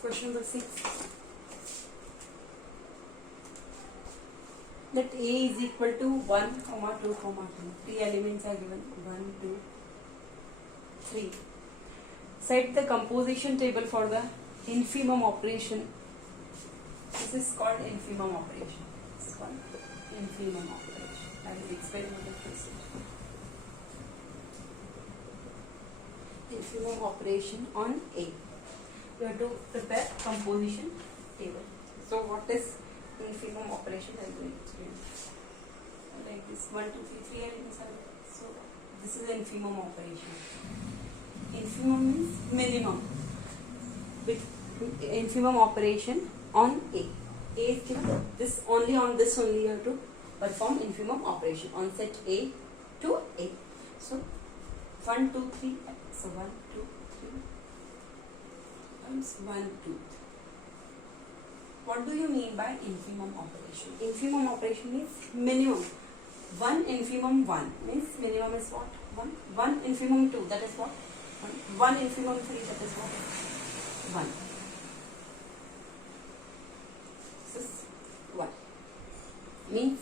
Question number 6. Let A is equal to 1, 2, 2. Three elements are given. 1, 2, 3. Set the composition table for the infimum operation. This is called infimum operation. It's called infimum operation. I will explain what it is. Infimum operation on A. We have to prepare composition table. So what is infimum operation? I will explain. Like this 1, 2, 3 elements are there. So this is infimum operation. Infimum means minimum. With infimum operation on A. A is given. This only on this only you have to perform infimum operation on set A to A. So 1, 2, 3. So 1, 2, 3. Comes 1, 2. What do you mean by infimum operation? Infimum operation means minimum. 1 infimum 1 means minimum is what? 1. 1 infimum 2, that is what? 1 infimum 3, that is what? 1. This is 1. Means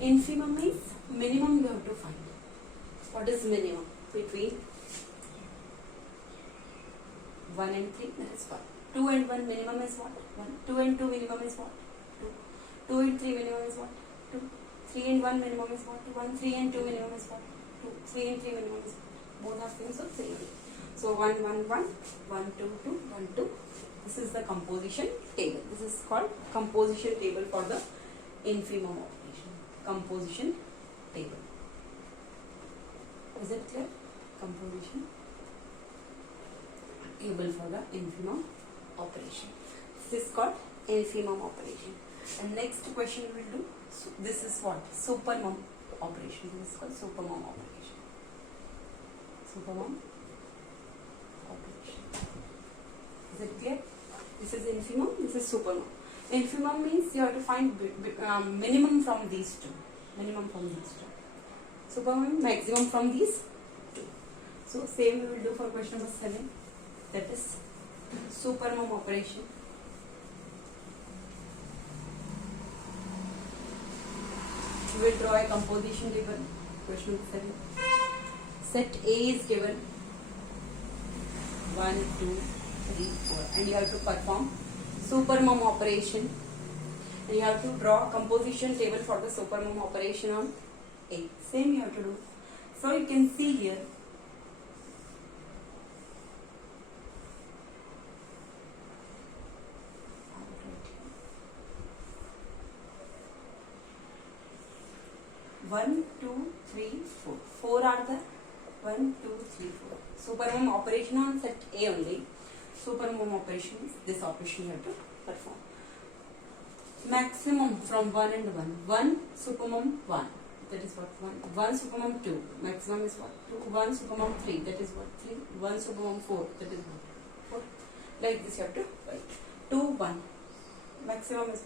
infimum means minimum you have to find. What is minimum? Between 1 and 3, that is 1. 2 and 1 minimum is what? 1. 2 and 2 minimum is what? 2. 2 and 3 minimum is what? 2. 3 and 1 minimum is what? 1. 3 and 2 minimum is what? 2. 3 and 3 minimum is what? Both are things of same. So 1, 1, 1, 1, 2, 2, 1, 2. This is the composition table. This is called composition table for the infimum operation. Composition table. Is it clear? Composition table for the infimum operation. This is called infimum operation. And next question we will do. So this is what? Supermum operation. This is called supermum operation. Supermum operation. Is it clear? This is infimum. This is supermum. Infimum means you have to find minimum from these two. Minimum from these two. Supermum maximum from these two. So same we will do for question number 7. That is supermum operation. We will draw a composition table. Question number 7. Set A is given 1, 2, 3, 4, and you have to perform supermum operation. And you have to draw composition table for the supermum operation on A. Same you have to do. So you can see here. One, two, three, four. 4 are the 1, 2, 3, 4. Supermum operation on set A only. Supermum operation is this operation you have to perform. Maximum from 1 and 1. 1 supermum 1. That is what? 1. 1 supermum 2. Maximum is what? 2. 1 supermum 3. That is what? 3. 1 supermum 4. That is what? 4. Like this you have to write. 2, 1. Maximum is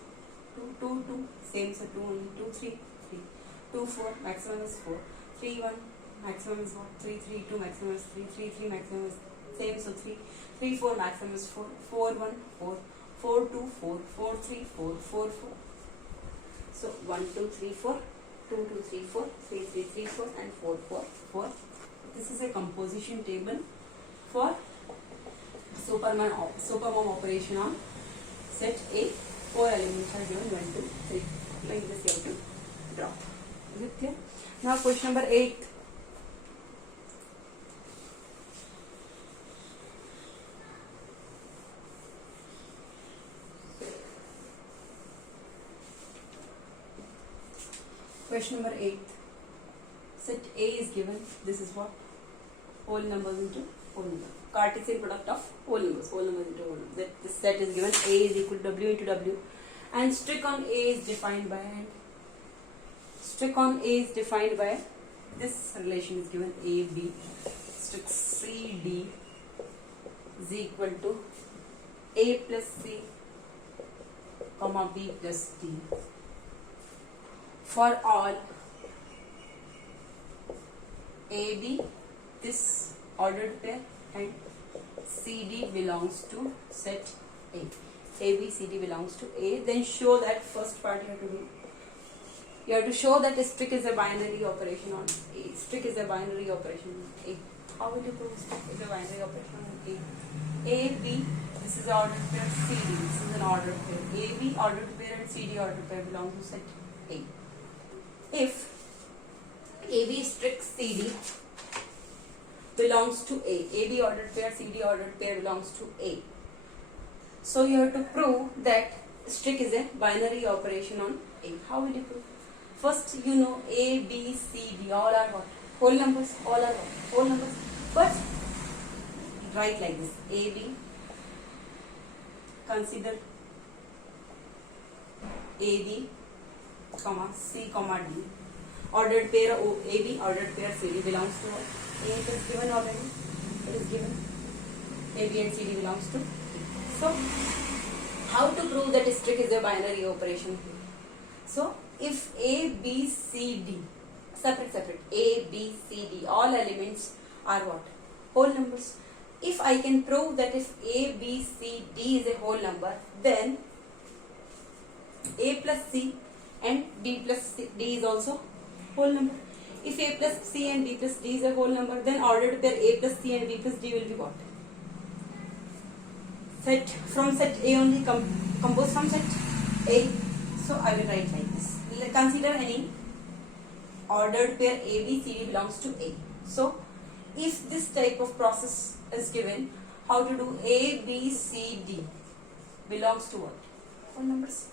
2, 2, 2. Same, so 2 only. 2, 3, 3. 2, 4. Maximum is 4. 3, 1. Maximum is what? 3, 3, 2. Maximum is 3. 3, 3. Maximum is same, so 3. 3, 4. Maximum is 4. 4, 1. 4. 4, 2, 4. 4, 3, 4. 4, 4. So 1, 2, 3, 4. 2, 2, 3, 4. 3, 3, 3, 4. And 4, 4, 4. This is a composition table for supermum operation on set A. 4 elements are given. 1, 2, 3. Like this you have to draw. Is it clear? Now question number 8. Question number 8. Set A is given. This is what? Whole numbers into whole numbers. Cartesian product of whole numbers. Whole numbers into whole numbers. This set is given. A is equal to W into W. And strict on A is defined by, strict on A is defined by this relation is given. A, B. Strict C, D is equal to A plus C, comma B plus D. For all AB, this ordered pair, and CD belongs to set A. A, B, C, D belongs to A. Then show that first part you have to do. You have to show that strict is a binary operation on A. Strict is a binary operation on A. How will you prove strict is a binary operation on A? A, B, this is an ordered pair. C, D, this is an ordered pair. A, B ordered pair and C, D ordered pair belong to set A. If A, B strict, C, D belongs to A. A, B ordered pair, C, D ordered pair belongs to A. So you have to prove that strict is a binary operation on A. How will you prove? First, you know A, B, C, D all are what? Whole numbers. All are what? Whole numbers. First, write like this. A, B. Consider A, B, comma C, comma D. Ordered pair O, A, B, ordered pair C, D belongs to what? A is given already. It is given. A, B and C, D belongs to A. So, how to prove that strict is a binary operation? So, if A, B, C, D, separate, A, B, C, D, all elements are what? Whole numbers. If I can prove that if A, B, C, D is a whole number, then A plus C and D plus D is also whole number. If A plus C and B plus D is a whole number, then ordered pair A plus C and B plus D will be what? Set from set A only, composed from set A. So I will write like this. Consider any ordered pair A, B, C, D belongs to A. So if this type of process is given, how to do? A, B, C, D belongs to what? Whole numbers.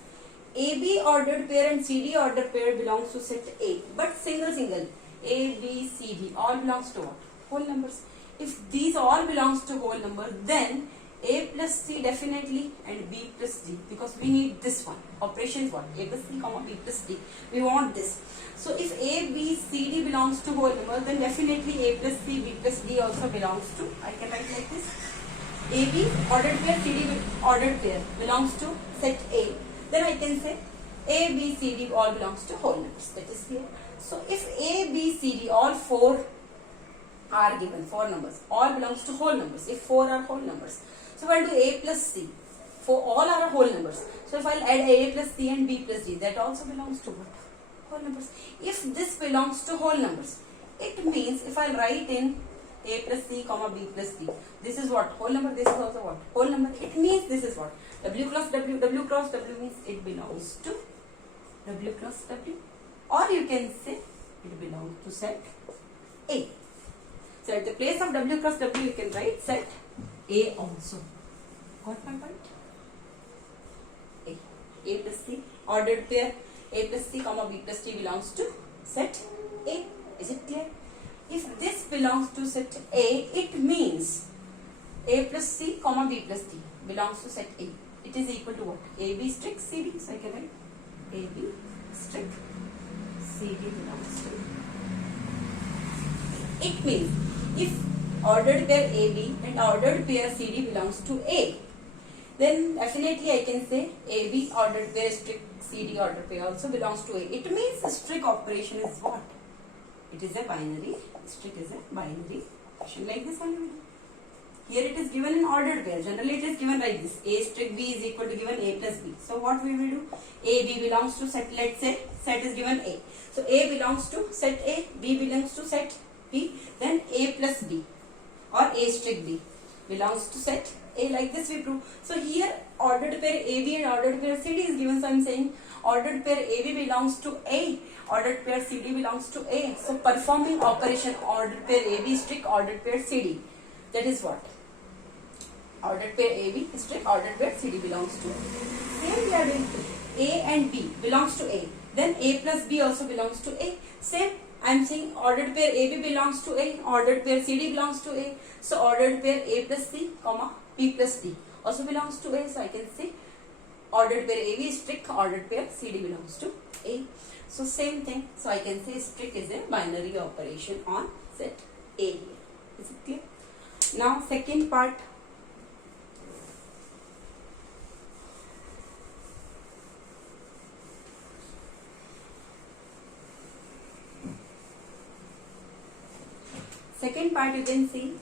A, B ordered pair and C, D ordered pair belongs to set A. But single. A, B, C, D all belongs to what? Whole numbers. If these all belongs to whole number, then A plus C definitely and B plus D, because we need this one. Operation is what? A plus C, comma B plus D. We want this. So if A, B, C, D belongs to whole number, then definitely A plus C, B plus D also belongs to, I can write like this. A, B ordered pair, C, D ordered pair belongs to set A. Then I can say A, B, C, D all belongs to whole numbers. That is clear. So if A, B, C, D all four are given, four numbers, all belongs to whole numbers. If four are whole numbers. So I'll do A plus C. For all are whole numbers. So if I'll add A plus C and B plus D, that also belongs to what? Whole numbers. If this belongs to whole numbers, it means if I'll write in A plus C, comma B plus D, this is what? Whole number. This is also what? Whole number. It means this is what? W cross W. W cross W means it belongs to W cross W. Or you can say it belongs to set A. So at the place of W cross W, you can write set A also. Got my point? A plus C ordered pair A plus C, comma B plus D belongs to set A. Is it clear? If this belongs to set A, it means A plus C, comma B plus D belongs to set A. It is equal to what? AB strict CD. So I can write AB strict CD belongs to A. It means if ordered pair AB and ordered pair CD belongs to A, then definitely I can say AB ordered pair strict CD ordered pair also belongs to A. It means the strict operation is what? It is a binary. Strict is a binary operation like this only. Here it is given in ordered pair. Generally it is given like this. A strict B is equal to given A plus B. So what we will do? A, B belongs to set, let's say set is given A. So A belongs to set A, B belongs to set B, then A plus B or A strict B belongs to set A, like this we prove. So here ordered pair AB and ordered pair CD is given. So I am saying ordered pair AB belongs to A, ordered pair CD belongs to A. So performing operation ordered pair AB strict ordered pair CD. That is what? Ordered pair AB strict ordered pair CD belongs to A. Same we are doing. A and B belongs to A. Then A plus B also belongs to A. Same. I am saying ordered pair AB belongs to A, ordered pair CD belongs to A. So ordered pair A plus C, comma B plus D also belongs to A. So I can say ordered pair AB is strict, ordered pair CD belongs to A. So same thing. So I can say strict is a binary operation on set A here. Is it clear? Now second part. Second part you can see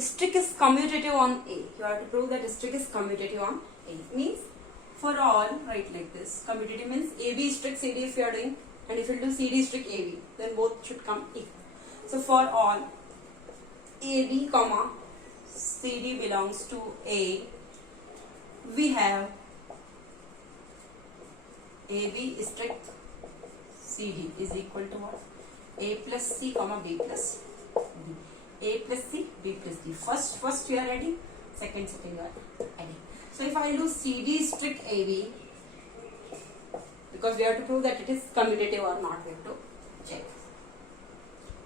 strict is commutative on A. You have to prove that strict is commutative on A. Means for all, write like this. Commutative means AB strict CD if you are doing, and if you do CD strict AB, then both should come equal. So for all AB comma CD belongs to A, we have AB strict CD is equal to what? A plus C comma B plus D. A plus C, B plus D. First you are adding, second you are adding. So if I do CD strict AB, because we have to prove that it is commutative or not, we have to check.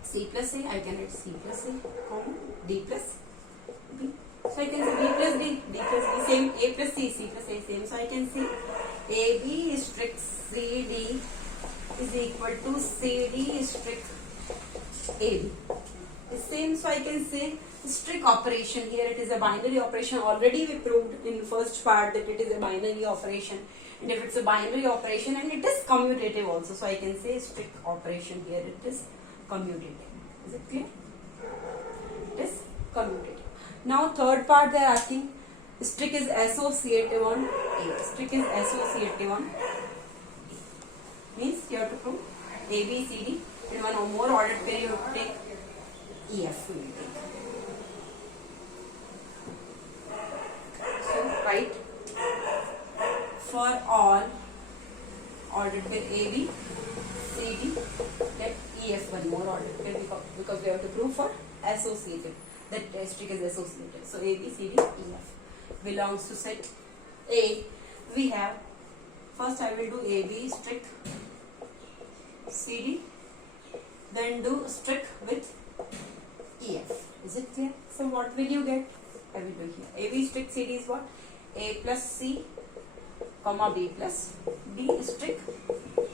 C plus A, I can write C plus A, comma D plus B. So I can say B plus D, D plus B, same, A plus C, C plus A, same. So I can say AB strict CD is equal to CD strict AB. The same, so I can say strict operation. Here it is a binary operation. Already we proved in first part that it is a binary operation. And if it's a binary operation and it is commutative also, so I can say strict operation. Here it is commutative. Is it clear? It is commutative. Now third part they are asking, strict is associative on A. Strict is associative on A. Means you have to prove A, B, C, D. In one or more ordered pair you have to take EF. We will take. So write for all ordered pair A, B, C, D, let EF one more ordered pair because we have to prove for associative. That strict is associative. So A, B, C, D, EF belongs to set A. We have, first I will do A, B strict C, D, then do strict with EF. Is it clear? So what will you get? I will do here. AB strict CD is what? A plus C, comma B plus D strict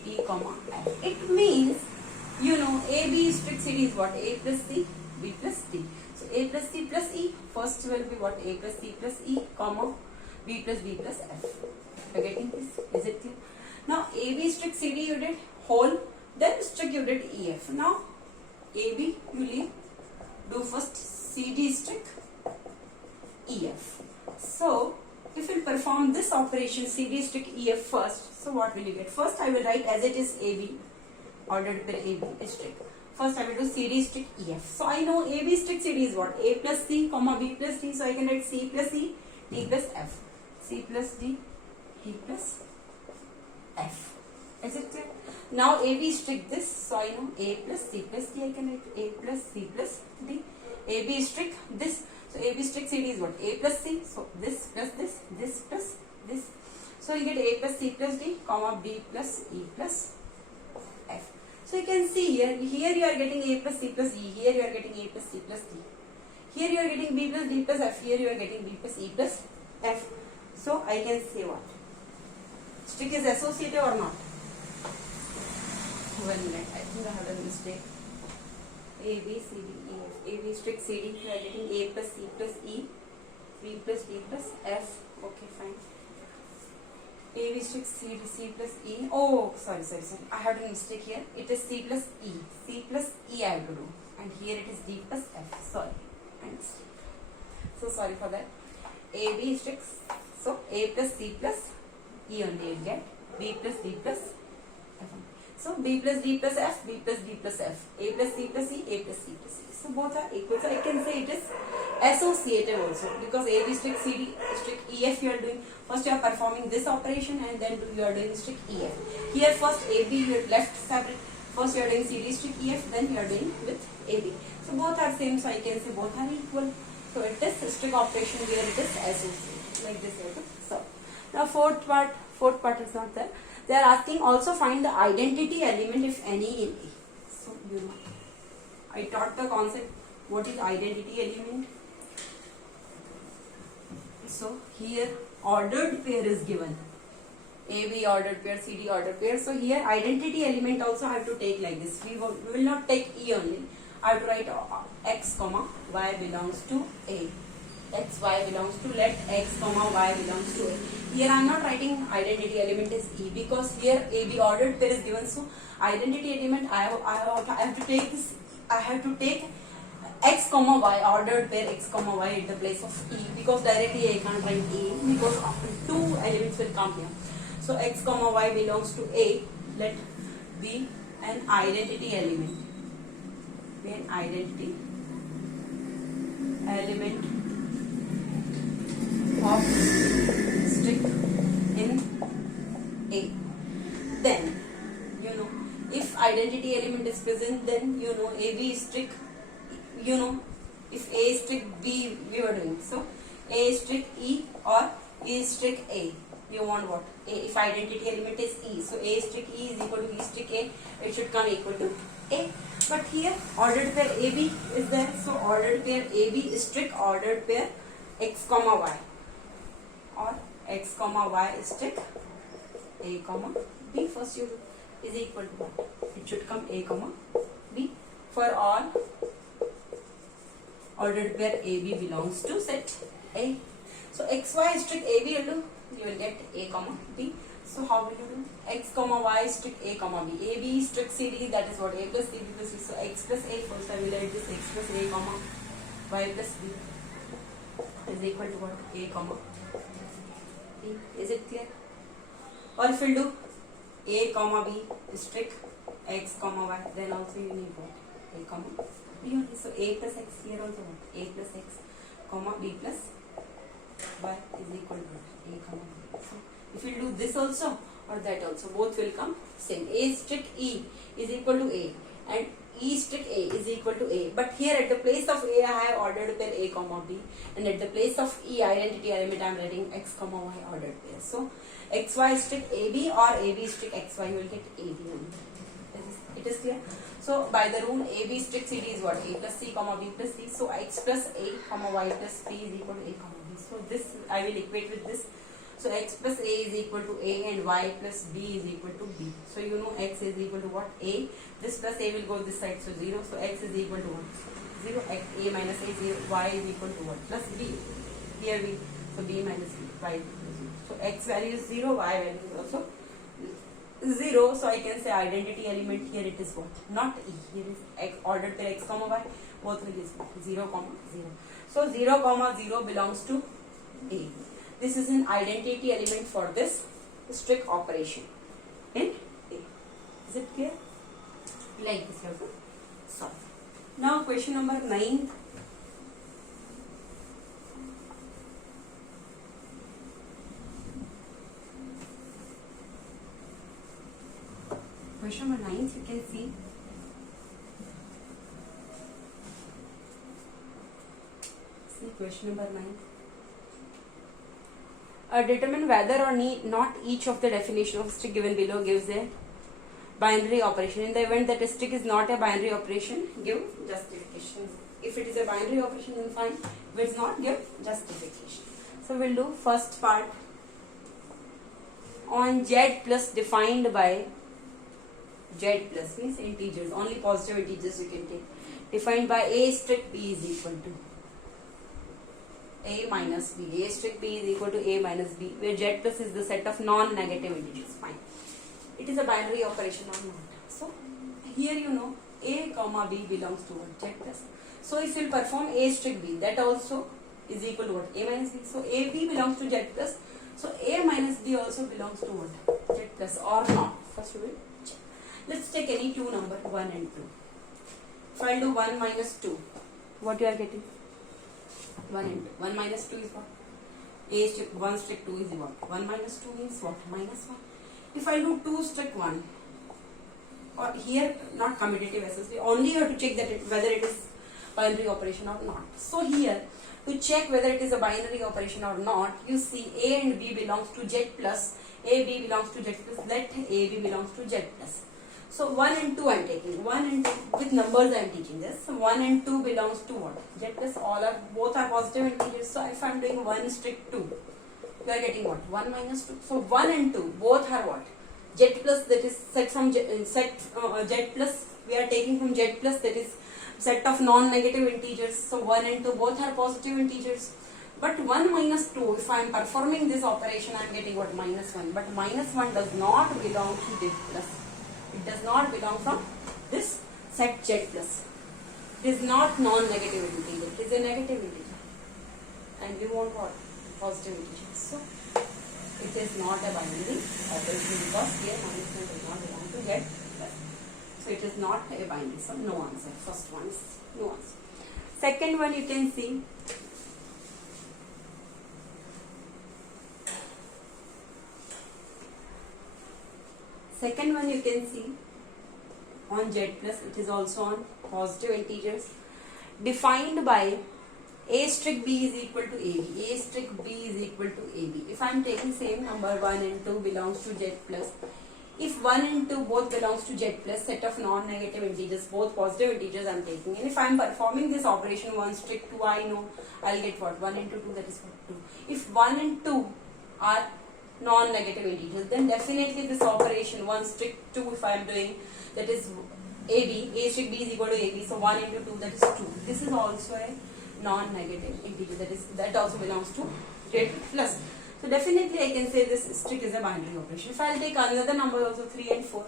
E, comma F. It means, you know, AB strict CD is what? A plus C, B plus D. So A plus C plus E, first will be what? A plus C plus E, comma B plus D plus F. You are getting this? Is it clear? Now AB strict CD you did whole, then strict you did EF. Now AB you leave, do first CD strict EF. So if you perform this operation CD strict EF first, so what will you get? First I will write as it is AB, ordered pair AB strict. First I will do CD strict EF. So I know AB strict CD is what? A plus C, comma B plus D. So I can write C plus E, D plus F. C plus D, E plus F. Is it clear? Now AB strict this, so I know A plus C plus D. I can write A plus C plus D. AB strict this, so AB strict CD is what? A plus C. So this plus this plus this. So you get A plus C plus D, comma B plus E plus F. So you can see here you are getting A plus C plus E. Here you are getting A plus C plus D. Here you are getting B plus D plus F. Here you are getting B plus E plus F. So I can say what? Strict is associative or not? 1 minute. I think I have a mistake. A, B, C, D, E, F. A, B strict C, D. You are getting A plus C plus E, B plus D plus F. Okay, fine. A, B strict C, D, C plus E. Oh, sorry. I had a mistake here. It is C plus E. C plus E I have to do. And here it is D plus F. Sorry. I mistake. So sorry for that. A, B strict. So A plus C plus E only you get. B plus D plus F. So B plus D plus F, B plus D plus F, A plus C plus E, A plus C plus E. So both are equal. So I can say it is associative also, because AB strict CD strict EF you are doing. First you are performing this operation and then you are doing strict EF. Here first AB you are left separate. First you are doing CD strict EF, then you are doing with AB. So both are same. So I can say both are equal. So it is strict operation where it is associative. Like this way. So now fourth part is not there. They are asking also find the identity element if any in A. So you know, I taught the concept what is identity element. So here ordered pair is given. AB ordered pair, CD ordered pair. So here identity element also I have to take like this. We will not take E only. I have to write X comma Y belongs to A. X, Y belongs to, let X comma Y belongs to A. Here I am not writing identity element is E because here AB ordered pair is given. So identity element I have to take this. I have to take x comma y, ordered pair x comma y at the place of e, because directly I can't write a because two elements will come here. So x comma y belongs to a. Let be an identity element. Be an identity element of strict in a. Then you know, if identity element is present, then you know AB is strict. You know, if A is strict B, we were doing. So A is strict E or E is strict A. You want what? A, if identity element is E, so A is strict E is equal to E strict A. It should come equal to A. But here ordered pair AB is there. So ordered pair AB is strict ordered pair x comma y, or x comma y is strict A comma B. First you do is equal to what? It should come A comma B for all ordered pair AB belongs to set A. So xy is strict AB will do, you will get A comma B. So how will you do? X comma y is strict A comma B. AB is strict CD, that is what? A plus C, B plus C. So x plus A, first I will write this x plus A comma y plus B is equal to what? A comma B. Is it clear? Or if you do A comma B is strict x comma y, then also you need what? A comma B only. So A plus x, here also what? A plus x comma B plus y is equal to what? A comma B. So if you do this also or that also, both will come same. A strict E is equal to A and E strict A is equal to A. But here at the place of A I have ordered pair A comma B, and at the place of E identity element I am writing x comma y ordered pair. So xy strict AB or AB strict xy, you will get AB only. It is clear? So by the rule AB strict CD is what? A plus C comma B plus C. So x plus A comma y plus B is equal to A comma B. So this I will equate with this. So x plus A is equal to A and y plus B is equal to B. So you know x is equal to what? A. This plus A will go this side, so 0. So x is equal to what? 0. X, A minus A 0. Y is equal to what? Plus B. Here we, so B minus B. Y is equal to 0. So x value is 0, y value is also 0. So I can say identity element here it is what? Not E. Here is x ordered pair x comma y. Both will is 0 comma 0. So 0 comma 0 belongs to A. This is an identity element for this strict operation in A. Is it clear? Like this you have to solve. Now question number 9. Question number 9, you can see. See question number 9. Determine whether or not each of the definition of strict given below gives a binary operation. In the event that a strict is not a binary operation, give justification. If it is a binary operation, then fine. If it is not, give justification. So we'll do first part on Z plus defined by Z plus means integers, only positive integers you can take. Defined by A strict B is equal to A minus B. A strict B is equal to A minus B, where Z plus is the set of non-negative integers. Fine. It is a binary operation or not. So here you know A comma B belongs to what? Z plus. So if you will perform A strict B, that also is equal to what? A minus B. So AB belongs to Z plus. So A minus B also belongs to what? Z plus or not. First we will check. Let's take any two number 1 and 2. If I will do 1 minus 2, what you are getting? 1 and 2. 1 minus 2 is what? A strict 1 strict 2 is what? 1 minus 2 means what? Minus 1. If I do 2 strict 1, or here not commutative SSB, only you have to check that whether it is binary operation or not. So here to check whether it is a binary operation or not, you see A and B belongs to Z plus, AB belongs to Z plus, let AB belongs to Z plus. So 1 and 2 I am taking. 1 and 2 with numbers I am teaching this. So 1 and 2 belongs to what? Z plus, both are positive integers. So if I am doing 1 strict 2, you are getting what? 1 minus 2. So 1 and 2 both are what? Z plus, that is set from Z plus, we are taking from Z plus, that is set of non-negative integers. So 1 and 2 both are positive integers. But 1 minus 2, if I am performing this operation, I am getting what? Minus 1. But minus 1 does not belong to Z plus. It does not belong from this set Z plus. It is not non-negative integer. It is a negative integer. And we want what? Positive integers. So it is not a binary operation because here minus 1 does not belong to Z. So it is not a binary. So no answer. First one is no answer. Second one you can see. Second one you can see on Z plus, it is also on positive integers, defined by a strict b is equal to ab. A strict b is equal to ab. If I am taking same number 1 and 2 belongs to Z plus, if 1 and 2 both belongs to Z plus, set of non-negative integers, both positive integers I am taking, and if I am performing this operation 1 strict 2, I know I will get what? 1 into 2, that is what? 2. If 1 and 2 are non-negative integers, then definitely this operation 1 strict 2 if I am doing, that is AB, A strict B is equal to AB, so 1 into 2, that is 2. This is also a non-negative integer, that also belongs to Z plus. So definitely I can say this strict is a binary operation. If I will take another number also 3 and 4,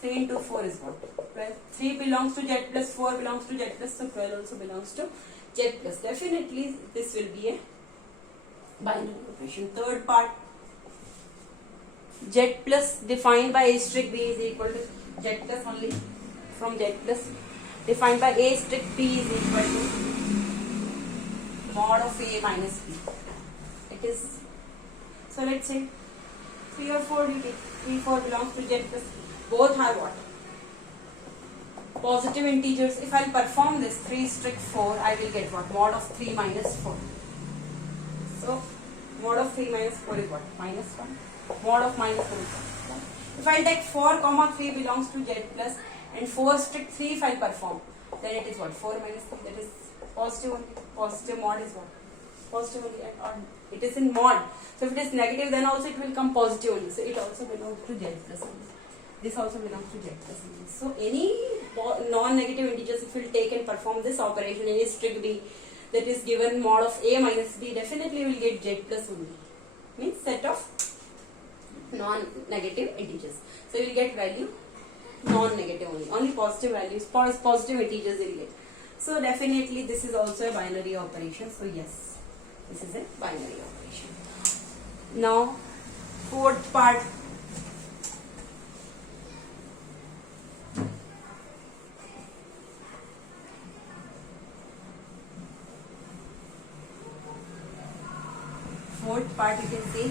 3 into 4 is what? 12. 3 belongs to Z plus, 4 belongs to Z plus, so 12 also belongs to Z plus. Definitely this will be a binary operation. Third part, Z plus defined by A strict B is equal to Z plus only, from Z plus defined by A strict B is equal to mod of A minus B. It is, so let's say 3 or 4 you take, 3, 4 belongs to Z plus, both are what? Positive integers. If I will perform this 3 strict 4, I will get what? Mod of 3 minus 4. So mod of 3 minus 4 is what? Minus 1. Mod of minus 1 is what? If I take 4 comma 3 belongs to Z plus and 4 strict 3 if I perform, then it is what? 4 minus 3, that is positive only. Positive mod is what? Positive only, and it is in mod. So if it is negative, then also it will come positive only. So it also belongs to Z plus only. This also belongs to Z plus only. So any non-negative integers if you will take and perform this operation, any strict B that is given mod of A minus B, definitely will get Z plus only. Means set of non-negative integers. So you will get value non-negative only positive values, positive integers you will get. So definitely this is also a binary operation. So yes, this is a binary operation. Now fourth part, you can see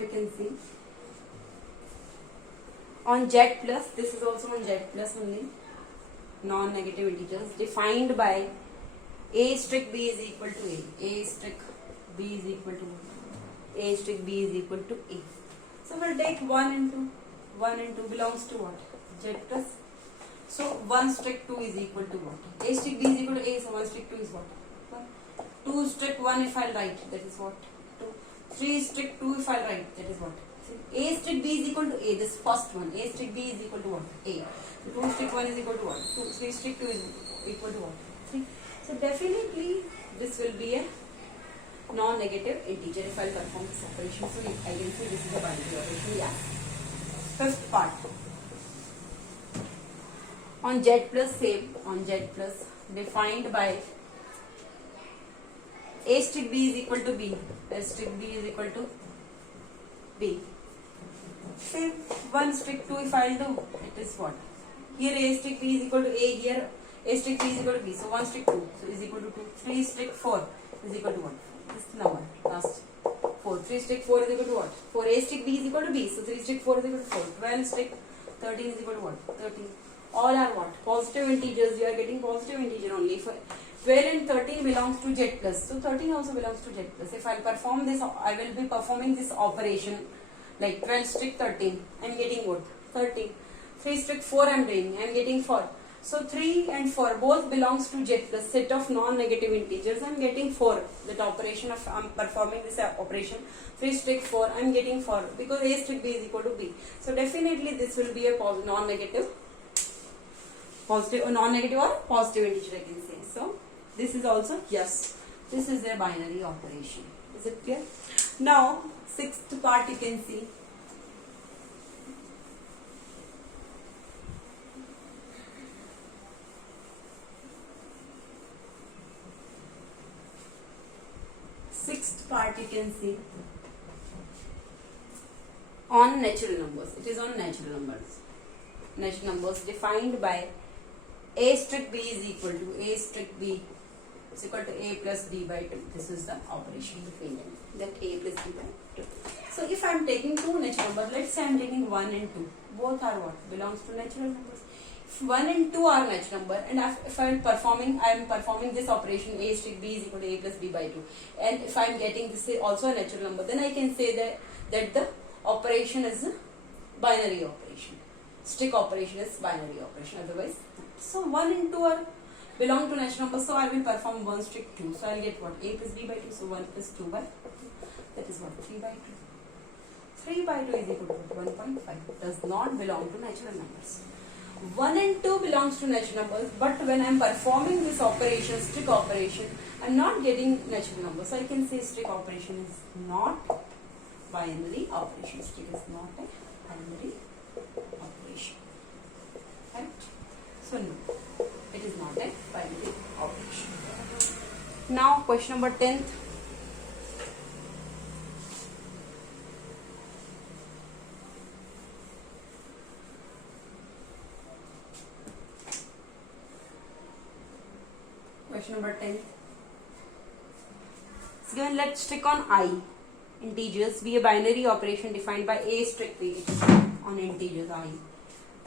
you can see on Z plus, this is also on Z plus only, non-negative integers defined by A strict B is equal to A. A strict B is equal to A strict B is equal to A. So we'll take 1 and 2. 1 and 2 belongs to what? Z plus. So 1 strict 2 is equal to what? A strict B is equal to A, so 1 strict 2 is what? 1. 2 strict 1 if I write, that is what? 2. 3 strict 2 if I write, that is what? A strict B is equal to A, this first one. A strict B is equal to what? A. So 2 strict 1 is equal to what? 2. 3 strict 2 is equal to what? 3. So definitely this will be a non-negative integer if I perform this operation. So I can say this is a binary operation. Yeah. Fifth part. On Z plus, same. On Z plus defined by A strict B is equal to B. A strict B is equal to B. Say 1 strict 2 if I will do, it is what? Here A strict B is equal to A, here A strict B is equal to B. So 1 strict 2, so is equal to 2. 3 strict 4 is equal to what? This number, last 4. 3 strict 4 is equal to what? 4. A strict B is equal to B. So 3 strict 4 is equal to 4. 12 strict 13 is equal to what? 13. All are what? Positive integers. You are getting positive integer only. For 12 and 13 belongs to Z plus. So 13 also belongs to Z plus. If I perform this, I will be performing this operation like 12 strict 13. I am getting what? 13. 3 strict 4 I am doing. I am getting 4. So 3 and 4 both belongs to Z plus, set of non-negative integers. I am getting 4. That operation of I am performing this operation 3 strict 4 I am getting 4 because A strict B is equal to B. So definitely this will be a non-negative, positive or non-negative or positive integer I can say. So this is also yes. This is a binary operation. This Is it clear? Now, sixth part you can see. Sixth part you can see on natural numbers. It is on natural numbers. Natural numbers defined by a strict b is equal to a strict b is equal to a plus b by 2. This is the operation between them. That a plus b by 2. So if I am taking two natural numbers, let's say I am taking 1 and 2. Both are what? Belongs to natural numbers. If 1 and 2 are natural number, and if I am performing this operation a strict b is equal to a plus b by 2, and if I am getting this also a natural number, then I can say that the operation is a binary operation. Strict operation is binary operation. Otherwise, so 1 and 2 are belong to natural numbers, so I will perform 1 strict 2. So I will get what? A plus b by 2. So 1 plus 2 by 2. That is what? 3 by 2. 3 by 2 is equal to 1.5. Does not belong to natural numbers. 1 and 2 belongs to natural numbers, but when I am performing this operation, strict operation, I am not getting natural numbers. So I can say strict operation is not binary operation. Strict is not a binary operation. Right? So no, it is not a binary operation. Now question number 10th. Question number 10. It's given, let's stick on I. Integers be a binary operation defined by a strict b. It is on integers I.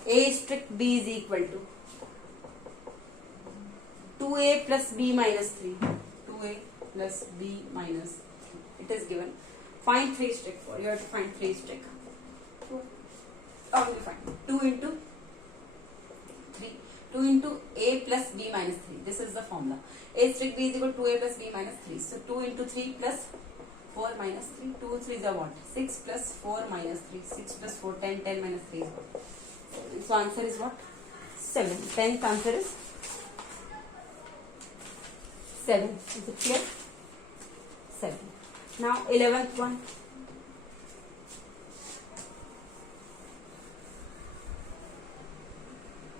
A strict b is equal to 2a plus b minus 3. 2a plus b minus 3. It is given. Find 3 strict for. You have to find 3 strict. How will you find? 2 into 3. 2 into a plus b minus 3. This is the formula. A strict b is equal to 2a plus b minus 3. So 2 into 3 plus 4 minus 3. 2 3s are what? 6 plus 4 minus 3. 6 plus 4, 10. 10 minus 3 is what? So answer is what? 7. 10th answer is 7. Is it clear? 7. Now 11th one.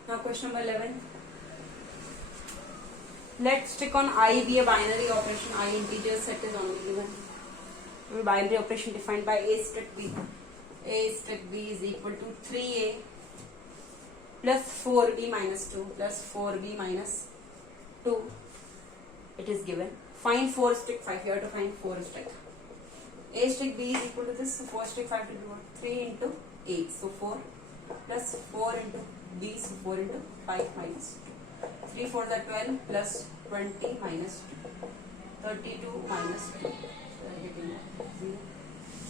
Now question number 11. Let's stick on I be a binary operation. I integer set is only given. Binary operation defined by a strict b. A strict b is equal to 3a plus 4b minus 2 plus 4b minus 2. It is given. Find 4 strict 5. You have to find 4 strict. A strict b is equal to this. So 4 strict 5 to do what? 3 into 8. So 4 plus 4 into b. So 4 into 5 minus 2. 3 4 are 12 plus 20 minus 2. 32 minus 2.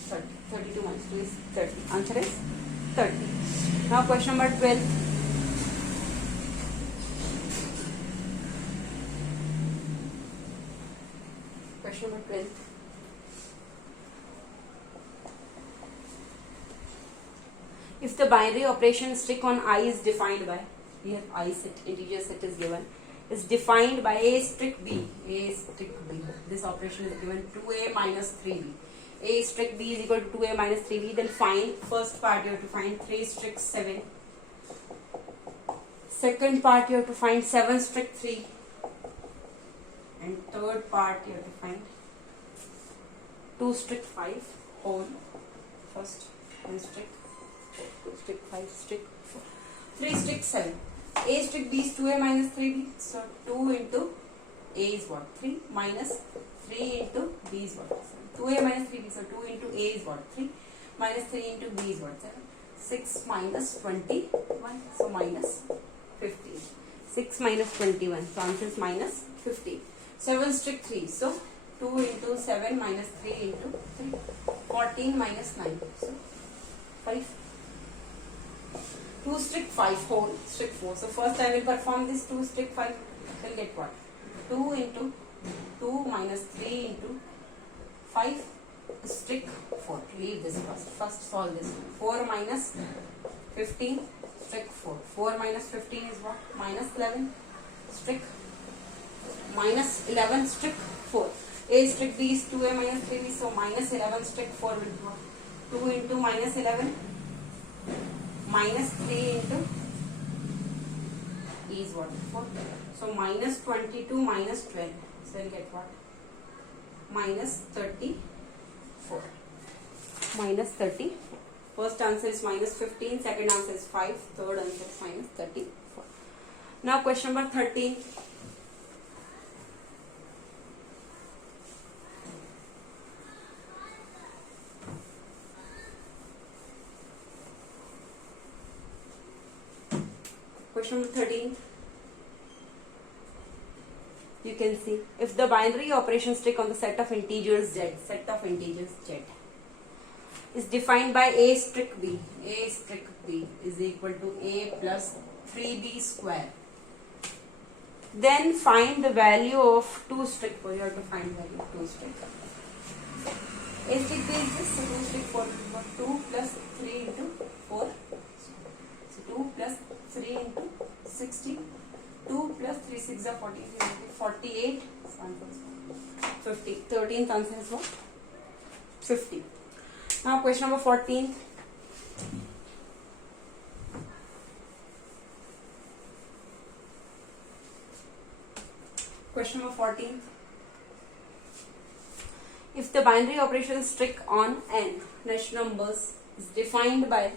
30. 32 minus 2 is 30. Answer is 30. Now question number 12. Question number 12. If the binary operation strict on I is defined by, here I set, integer set is given, is defined by a strict b. A strict b. This operation is given 2a minus 3b. A strict b is equal to 2a minus 3b. Then find, first part you have to find 3 strict 7. Second part you have to find 7 strict 3. And third part you have to find 2 strict 5 whole. First 1 strict 2 strict 5 strict 4. 3 strict 7. A strict b is 2a minus 3b. So 2 into a is what? 3 minus 3 into b is what? 2a minus 3b. So 2 into a is what? 3 minus 3 into b is what? 7. 6 minus 21. So minus 15. 6 minus 21. So answer is minus 15. 7 strict 3. So 2 into 7 minus 3 into 3. 14 minus 9. So 5. 2 strict 5 whole strict 4. So first I will perform this 2 strict 5. I will get what? 2 into 2 minus 3 into 5 strict 4. Leave this first. First solve this. 4 minus 15 strict 4. 4 minus 15 is what? Minus 11 strict minus 11 strict 4. A strict B is 2A minus 3B, so minus 11 strict 4 will be what? 2 into minus 11 minus 3 into E is what? 4. So minus 22 minus 12. So you'll get what? Minus 34. Minus 30. First answer is minus 15. Second answer is 5. Third answer is minus 34. Now question number 13. Question number 13. You can see if the binary operation strict on the set of integers z is defined by a strict b is equal to a plus 3b square, then find the value of 2 strict 4. You have to find the value of 2 strict. A strict b is this, so 2 strict 4 will be 2 plus 3 into 4. So 2 plus 3 into 60. 2 plus 3 6 are 40, 48. 50. 13th answer is what? 50. Now question number 14. Question number 14. If the binary operation strict on n natural numbers is defined by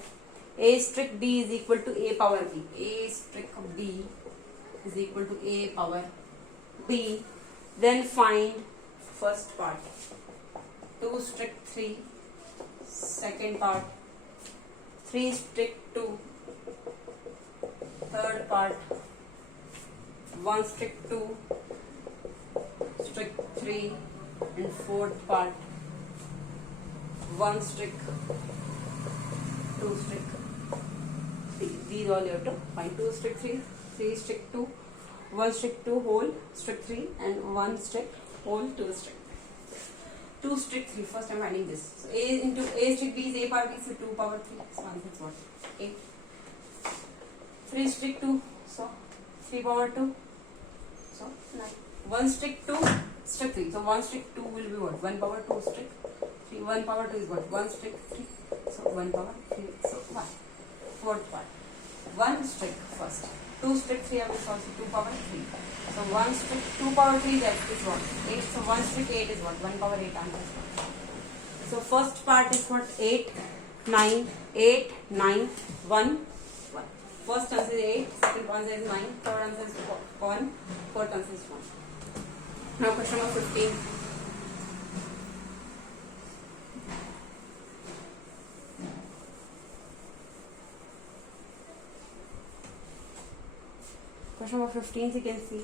a strict b is equal to a power b. A strict b is equal to a power b. Then find first part 2 strict 3, second part 3 strict 2, third part 1 strict 2, strict 3, and fourth part 1 strict 2 strict 3. These all you have to find. 2 strict 3, 3 strict 2, 1 strict 2 whole strict 3, and 1 strict whole 2 strict. 2 strict 3. First I am finding this. So a into a strict b is a power b, so 2 power 3. So answer is what? 8. 3 strict 2, so 3 power 2, so 9. 1 strict 2 strict 3, so 1 strict 2 will be what? 1 power 2 strict 3. 1 power 2 is what? 1 strict 3, so 1 power 3, so 1. Fourth part 1 strict first. 2 strict 3 I will solve, so 2 power 3. So 1 strict 2 power 3, that is what? 8. So 1 strict 8 is what? 1 power 8 answer. So first part is what? 8, 9, 8, 9, 1, 1. First answer is 8, second answer is 9, third answer is 1, fourth answer is 1. Now question number 15. Question number 15 you can see.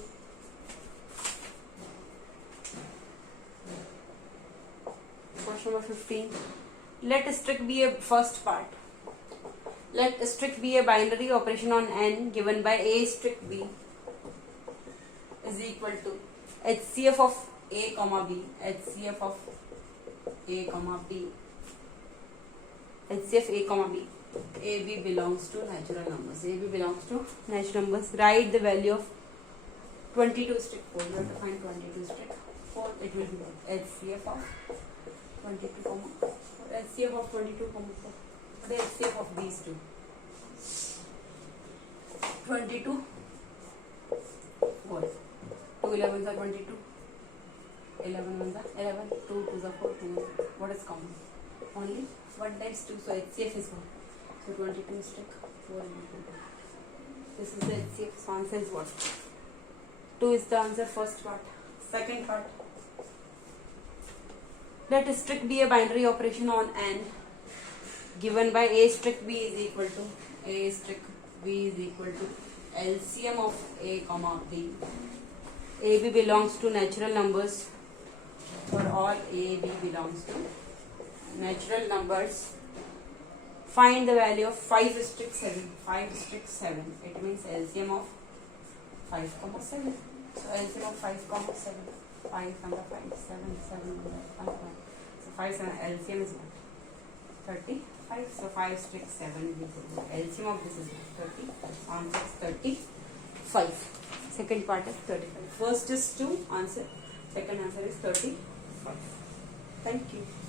Question number 15. Let strict be a first part. Let strict be a binary operation on n given by a strict b is equal to HCF of a comma b, HCF of a comma b, HCF a comma b. AB belongs to natural numbers. AB belongs to natural numbers. Write the value of 22 strict 4. You have to find 22 strict 4. It will be what? HCF of 22 comma. HCF of 22 comma 4. What is HCF of these two? 22 4. 2 11s are 22. 11 ones are 11. 2 2s are 4. 2 ones. What is common? Only 1 times 2. So HCF is 1. So 22 strict 4 into 2. This is the HCF. So answer is what? 2 is the answer. First part. Second part. Let strict be a binary operation on n given by a strict b is equal to a strict b is equal to LCM of a comma b. AB belongs to natural numbers. For all AB belongs to natural numbers. Find the value of 5 strict 7. 5 strict 7. It means LCM of 5 comma 7. So LCM of 5 comma 7. 5 under 5. 7 7 under 5. So 5 7 LCM is what? 35. So 5 strict 7 is equal to LCM of this is 30. Answer is 35. Second part is 35. First is 2 answer. Second answer is 35. 5. Thank you.